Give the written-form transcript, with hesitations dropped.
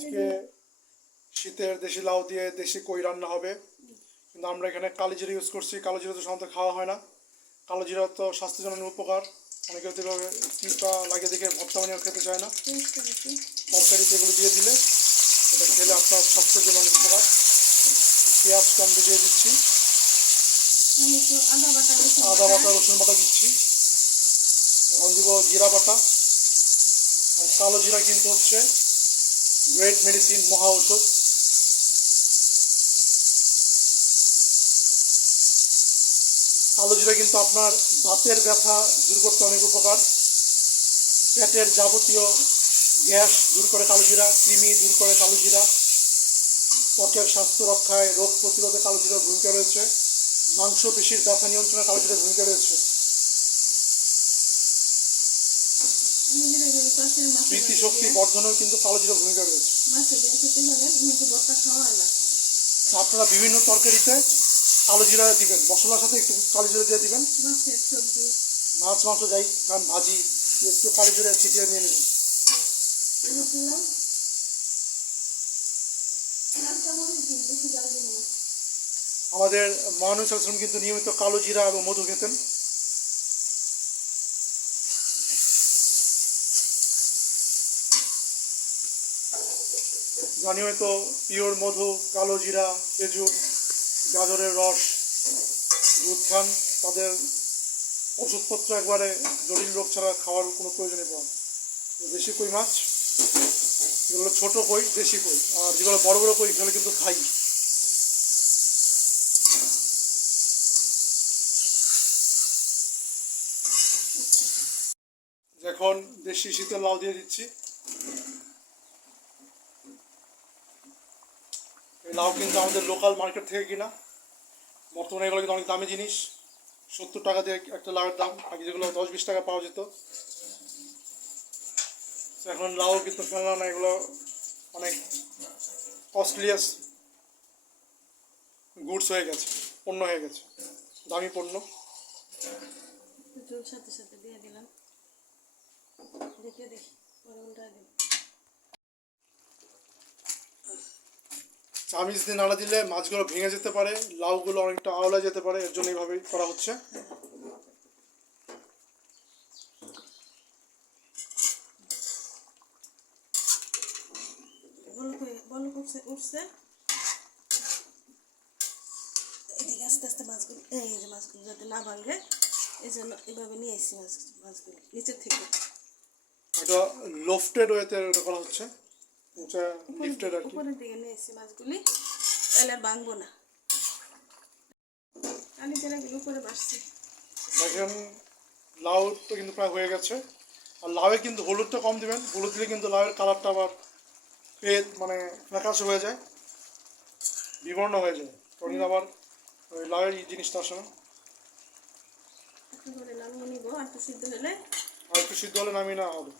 আজকে শীতের দেশি লাউ দিয়ে দেশি কই রান্না হবে, কিন্তু আমরা এখানে কালো জিরা ইউজ করছি। কালো জিরা তো সাধারণত খাওয়া হয় না। কালো জিরা তো স্বাস্থ্যের জন্য উপকার। অনেকে হয়তো এভাবে চিপটা লাগিয়ে দেখে ভর্তা বানিয়ে খেতে চায় না। তরকারিতে এগুলো দিয়ে দিলে এটা খেলে আপনার স্বাস্থ্যের জন্য অনেক উপকার। পেঁয়াজ কম দিয়ে দিচ্ছি, আদা বাটা রসুন বাটা দিচ্ছি, এখন দিব জিরা বাটা। আর কালো জিরা কিন্তু হচ্ছে গ্রেট মেডিসিন, মহা ঔষধ। কালো জিরা কিন্তু আপনার দাঁতের ব্যথা দূর করতে অনেক উপকার। পেটের যাবতীয় গ্যাস দূর করে কালো জিরা, কৃমি দূর করে কালো জিরা, ত্বকের স্বাস্থ্য রক্ষায়, রোগ প্রতিরোধে কালো জিরার ভূমিকা রয়েছে, মাংসপেশির ব্যথা নিয়ন্ত্রণে কালো জিরার ভূমিকা রয়েছে, স্মৃতিশক্তি বর্ধনেও কিন্তু কালো জিরার ভূমিকা রয়েছে। আপনারা বিভিন্ন তরকারিতে কালো জিরা দিবেন, মশলার সাথে একটু কালো জিরা দিয়ে দিবেন। মাছ মাংস যাই কারণ ভাজি একটু কালো জিরা ছিটিয়ে নিয়ে নেবেন। আমাদের মহানবী সাল্লাল্লাহু আলাইহি ওয়াসাল্লাম কিন্তু নিয়মিত কালো জিরা এবং মধু খেতেন। জানি হয়তো পিওর মধু, কালো জিরা, খেজুর, গাজরের রস, দুধ খান, তাদের ওষুধপত্র একবারে জটিল রোগ ছাড়া খাওয়ার কোনো প্রয়োজনই পড়ে না। দেশি কই মাছ, যেগুলো ছোটো কই দেশি কই, আর যেগুলো বড় বড় কই সেগুলো কিন্তু খাই। এখন দেশি শীতের লাউ দিয়ে দিচ্ছি। এই লাউ কিন্তু আমাদের লোকাল মার্কেট থেকে কিনা। বর্তমানে এগুলো কিন্তু অনেক দামি জিনিস। 70 টাকা দিয়ে একটা লাউয়ের দাম, আগে যেগুলো 10-20 টাকা পাওয়া যেত। এখন লাউ কিন্তু ফেলা না, এগুলো অনেক কস্টলিয়াস গুডস হয়ে গেছে, পণ্য হয়ে গেছে, দামি পণ্য। সাথে সাথে দিয়ে দিলাম, দেখে দেখি পরে উল্টায় দিই। চামিচ দিয়ে নাড়া দিলে মাছগুলো ভেঙে যেতে পারে, লাউগুলো অনেকটা আওলা যেতে পারে, এর জন্য এইভাবেই করা হচ্ছে। উঠছে এদিকে আস্তে আস্তে মাছগুলো, এই যে মাছগুলো যাতে না ভাঙে এই জন্য এভাবে নিয়ে এসেছি মাছগুলো নিচের থেকে। এটা লোফটেড ওয়েতে করা হচ্ছে, উপরের দিকে নিয়ে এসেছি মাছগুলি, তাহলে আর ভাঙবো না। আমি যেগুলো উপরে বাসছি দেখেন, লাউ তো কিন্তু প্রায় হয়ে গেছে। আর লাউয়ে কিন্তু হলুদটা কম দিবেন, হলুদ দিলে কিন্তু লাউয়ের কালারটা আবার মানে ফ্যাকাশে হয়ে যায়, বিবর্ণ হয়ে যায়, তখন আবার ওই লাউয়ের এই জিনিসটা আসে না। একটু করে নামিয়ে নিবো, আর একটু সিদ্ধ হলে আর একটু সিদ্ধ হলে নামিয়ে নেওয়া হবে।